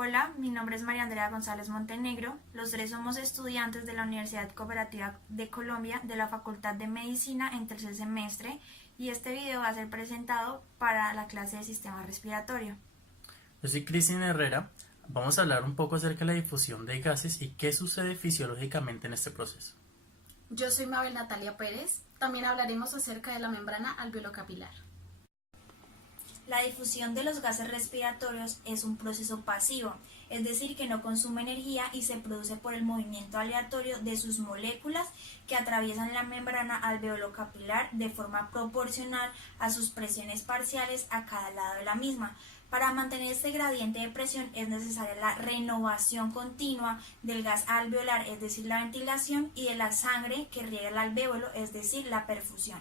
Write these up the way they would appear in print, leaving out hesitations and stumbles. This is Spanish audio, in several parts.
Hola, mi nombre es María Andrea González Montenegro. Los tres somos estudiantes de la Universidad Cooperativa de Colombia de la Facultad de Medicina en tercer semestre y este video va a ser presentado para la clase de sistema respiratorio. Yo soy Cristian Herrera. Vamos a hablar un poco acerca de la difusión de gases y qué sucede fisiológicamente en este proceso. Yo soy Mabel Natalia Pérez. También hablaremos acerca de la membrana alveolocapilar. La difusión de los gases respiratorios es un proceso pasivo, es decir, que no consume energía y se produce por el movimiento aleatorio de sus moléculas que atraviesan la membrana alveolocapilar de forma proporcional a sus presiones parciales a cada lado de la misma. Para mantener este gradiente de presión es necesaria la renovación continua del gas alveolar, es decir, la ventilación, y de la sangre que riega el alvéolo, es decir, la perfusión.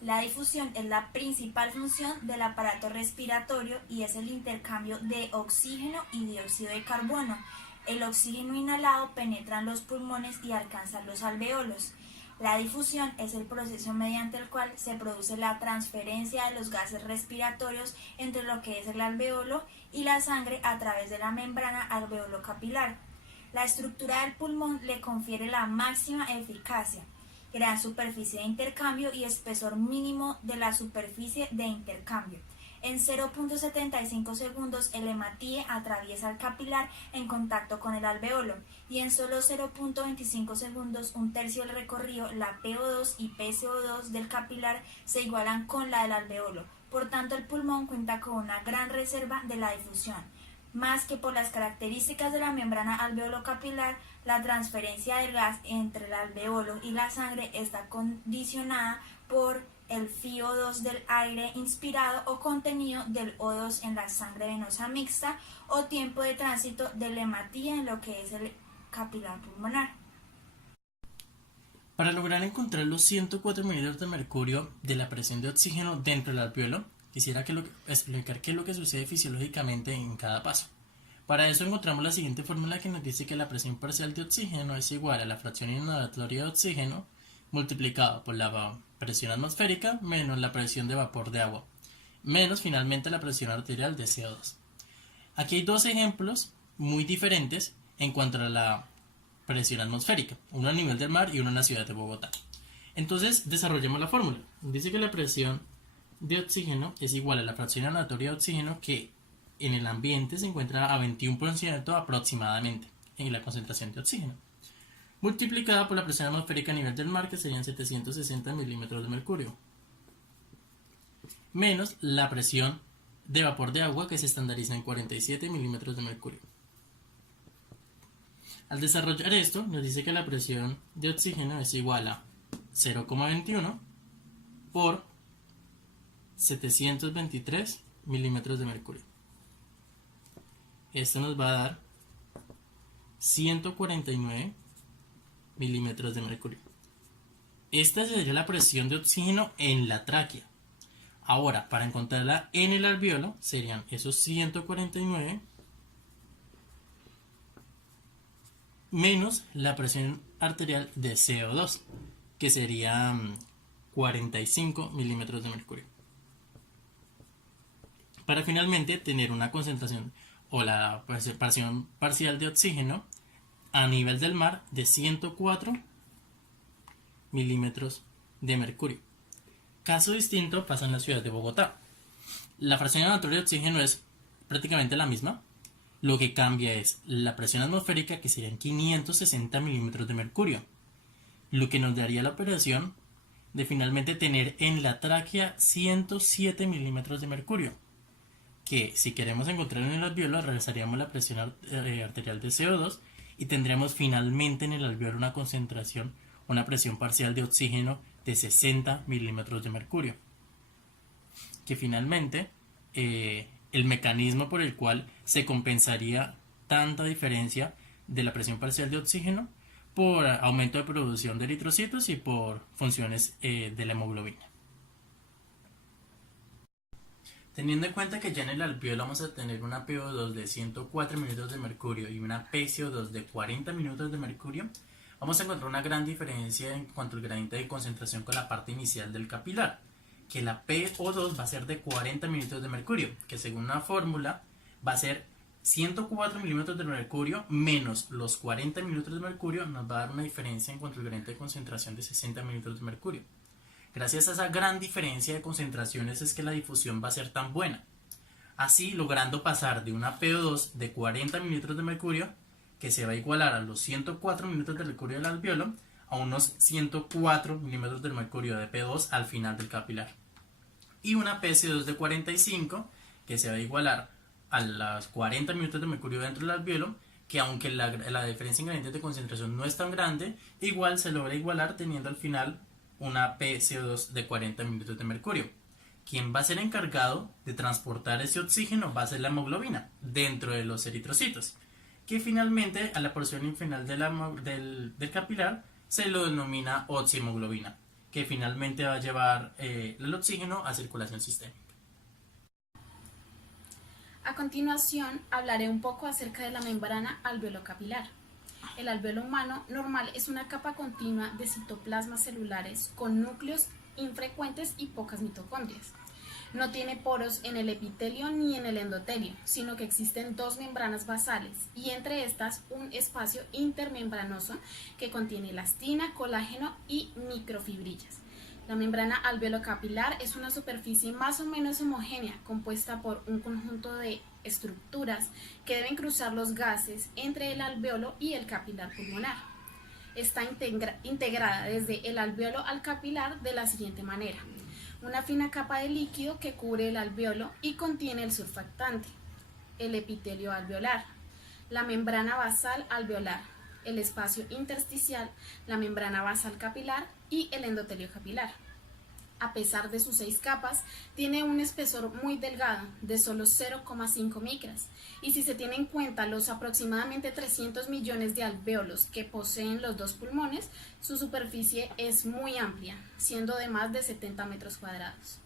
La difusión es la principal función del aparato respiratorio y es el intercambio de oxígeno y dióxido de carbono. El oxígeno inhalado penetra en los pulmones y alcanza los alvéolos. La difusión es el proceso mediante el cual se produce la transferencia de los gases respiratorios entre lo que es el alvéolo y la sangre a través de la membrana alveolocapilar. La estructura del pulmón le confiere la máxima eficacia, gran superficie de intercambio y espesor mínimo de la superficie de intercambio. En 0.75 segundos el hematíe atraviesa el capilar en contacto con el alvéolo y en solo 0.25 segundos, un tercio del recorrido, la PO2 y PCO2 del capilar se igualan con la del alvéolo. Por tanto, el pulmón cuenta con una gran reserva de la difusión. Más que por las características de la membrana alveolocapilar, la transferencia del gas entre el alvéolo y la sangre está condicionada por el FiO2 del aire inspirado o contenido del O2 en la sangre venosa mixta o tiempo de tránsito del hematíe en lo que es el capilar pulmonar. Para lograr encontrar los 104 mililitros de mercurio de la presión de oxígeno dentro del alvéolo, quisiera explicar qué es lo que sucede fisiológicamente en cada paso. Para eso encontramos la siguiente fórmula que nos dice que la presión parcial de oxígeno es igual a la fracción inhalatoria de oxígeno multiplicado por la presión atmosférica menos la presión de vapor de agua, menos finalmente la presión arterial de CO2. Aquí hay dos ejemplos muy diferentes en cuanto a la presión atmosférica, uno a nivel del mar y uno en la ciudad de Bogotá. Entonces desarrollemos la fórmula. Dice que la presión de oxígeno es igual a la fracción inhalatoria de oxígeno, que en el ambiente se encuentra a 21% aproximadamente en la concentración de oxígeno, multiplicada por la presión atmosférica a nivel del mar, que serían 760 milímetros de mercurio, menos la presión de vapor de agua, que se estandariza en 47 milímetros de mercurio. Al desarrollar esto, nos dice que la presión de oxígeno es igual a 0,21 por 723 milímetros de mercurio. Esto nos va a dar 149 milímetros de mercurio. Esta sería la presión de oxígeno en la tráquea. Ahora, para encontrarla en el alvéolo, serían esos 149 menos la presión arterial de CO2, que sería 45 milímetros de mercurio. Para finalmente tener una concentración o la presión parcial de oxígeno a nivel del mar de 104 milímetros de mercurio. Caso distinto pasa en la ciudad de Bogotá. La fracción inhalatoria de oxígeno es prácticamente la misma. Lo que cambia es la presión atmosférica, que serían 560 milímetros de mercurio, lo que nos daría la operación de finalmente tener en la tráquea 107 milímetros de mercurio, que si queremos encontrar en el alvéolo regresaríamos la presión arterial de CO2 y tendríamos finalmente en el alvéolo una presión parcial de oxígeno de 60 milímetros de mercurio, que finalmente el mecanismo por el cual se compensaría tanta diferencia de la presión parcial de oxígeno por aumento de producción de eritrocitos y por funciones de la hemoglobina. Teniendo en cuenta que ya en el alvéolo vamos a tener una PO2 de 104 mililitros de mercurio y una PCO2 de 40 mililitros de mercurio, vamos a encontrar una gran diferencia en cuanto al gradiente de concentración con la parte inicial del capilar, que la PO2 va a ser de 40 mililitros de mercurio, que según una fórmula va a ser 104 milímetros de mercurio menos los 40 milímetros de mercurio, nos va a dar una diferencia en cuanto al gradiente de concentración de 60 milímetros de mercurio. Gracias a esa gran diferencia de concentraciones es que la difusión va a ser tan buena. Así, logrando pasar de una PO2 de 40 mililitros de mercurio, que se va a igualar a los 104 mililitros de mercurio del alveolo, a unos 104 milímetros de mercurio de P2 al final del capilar. Y una PC2 de 45, que se va a igualar a los 40 mililitros de mercurio dentro del alveolo, que aunque la diferencia en gradientes de concentración no es tan grande, igual se logra igualar teniendo al final una PCO2 de 40 mililitros de mercurio. Quien va a ser encargado de transportar ese oxígeno va a ser la hemoglobina dentro de los eritrocitos, que finalmente a la porción final del capilar se lo denomina oxihemoglobina, que finalmente va a llevar el oxígeno a circulación sistémica. A continuación hablaré un poco acerca de la membrana alveolo-capilar. El alveolo humano normal es una capa continua de citoplasmas celulares con núcleos infrecuentes y pocas mitocondrias. No tiene poros en el epitelio ni en el endotelio, sino que existen dos membranas basales y entre estas un espacio intermembranoso que contiene elastina, colágeno y microfibrillas. La membrana alveolo-capilar es una superficie más o menos homogénea, compuesta por un conjunto de estructuras que deben cruzar los gases entre el alveolo y el capilar pulmonar. Está integrada desde el alveolo al capilar de la siguiente manera: una fina capa de líquido que cubre el alveolo y contiene el surfactante, el epitelio alveolar, la membrana basal alveolar, el espacio intersticial, la membrana basal capilar y el endotelio capilar. A pesar de sus 6 capas, tiene un espesor muy delgado, de solo 0,5 micras, y si se tiene en cuenta los aproximadamente 300 millones de alvéolos que poseen los dos pulmones, su superficie es muy amplia, siendo de más de 70 metros cuadrados.